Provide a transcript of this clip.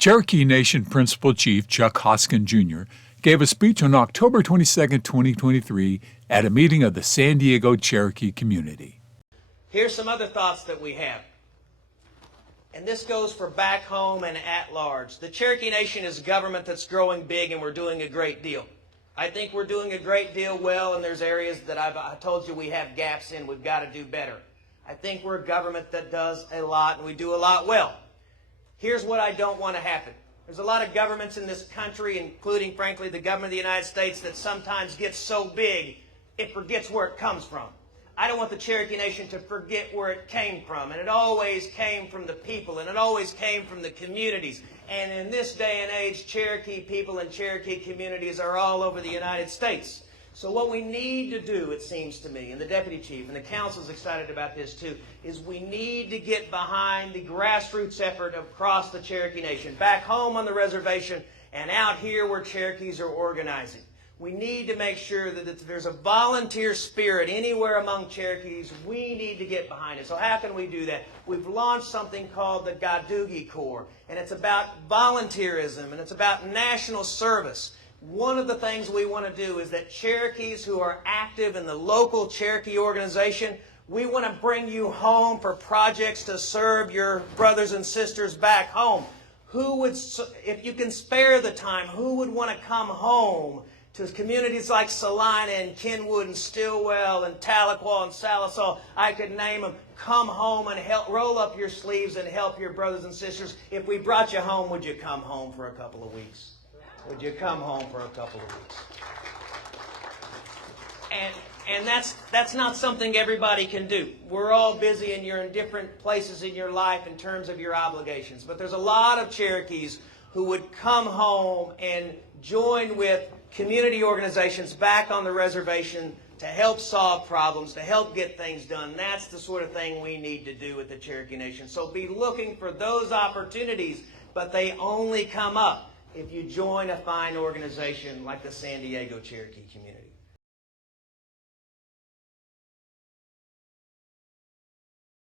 Cherokee Nation Principal Chief Chuck Hoskin Jr. gave a speech on October 22, 2023, at a meeting of the San Diego Cherokee Community. Here's some other thoughts that we have. And this goes for back home and at large. The Cherokee Nation is a government that's growing big, and we're doing a great deal. I think we're doing a great deal well, and there's areas that I told you we have gaps in. We've got to do better. I think we're a government that does a lot, and we do a lot well. Here's what I don't want to happen. There's a lot of governments in this country, including, frankly, the government of the United States, that sometimes gets so big it forgets where it comes from. I don't want the Cherokee Nation to forget where it came from. And it always came from the people, and it always came from the communities. And in this day and age, Cherokee people and Cherokee communities are all over the United States. So what we need to do, it seems to me, and the Deputy Chief and the Council's excited about this too, is we need to get behind the grassroots effort across the Cherokee Nation, back home on the reservation and out here where Cherokees are organizing. We need to make sure that if there's a volunteer spirit anywhere among Cherokees, we need to get behind it. So how can we do that? We've launched something called the Gadugi Corps, and it's about volunteerism, and it's about national service. One of the things we want to do is that Cherokees who are active in the local Cherokee organization, we want to bring you home for projects to serve your brothers and sisters back home. Who would, if you can spare the time, who would want to come home to communities like Salina and Kenwood and Stillwell and Tahlequah and Salisaw? I could name them. Come home and help, roll up your sleeves and help your brothers and sisters. If we brought you home, would you come home for a couple of weeks? Would you come home for a couple of weeks? And that's not something everybody can do. We're all busy, and you're in different places in your life in terms of your obligations. But there's a lot of Cherokees who would come home and join with community organizations back on the reservation to help solve problems, to help get things done. That's the sort of thing we need to do with the Cherokee Nation. So be looking for those opportunities, but they only come up if you join a fine organization like the San Diego Cherokee Community.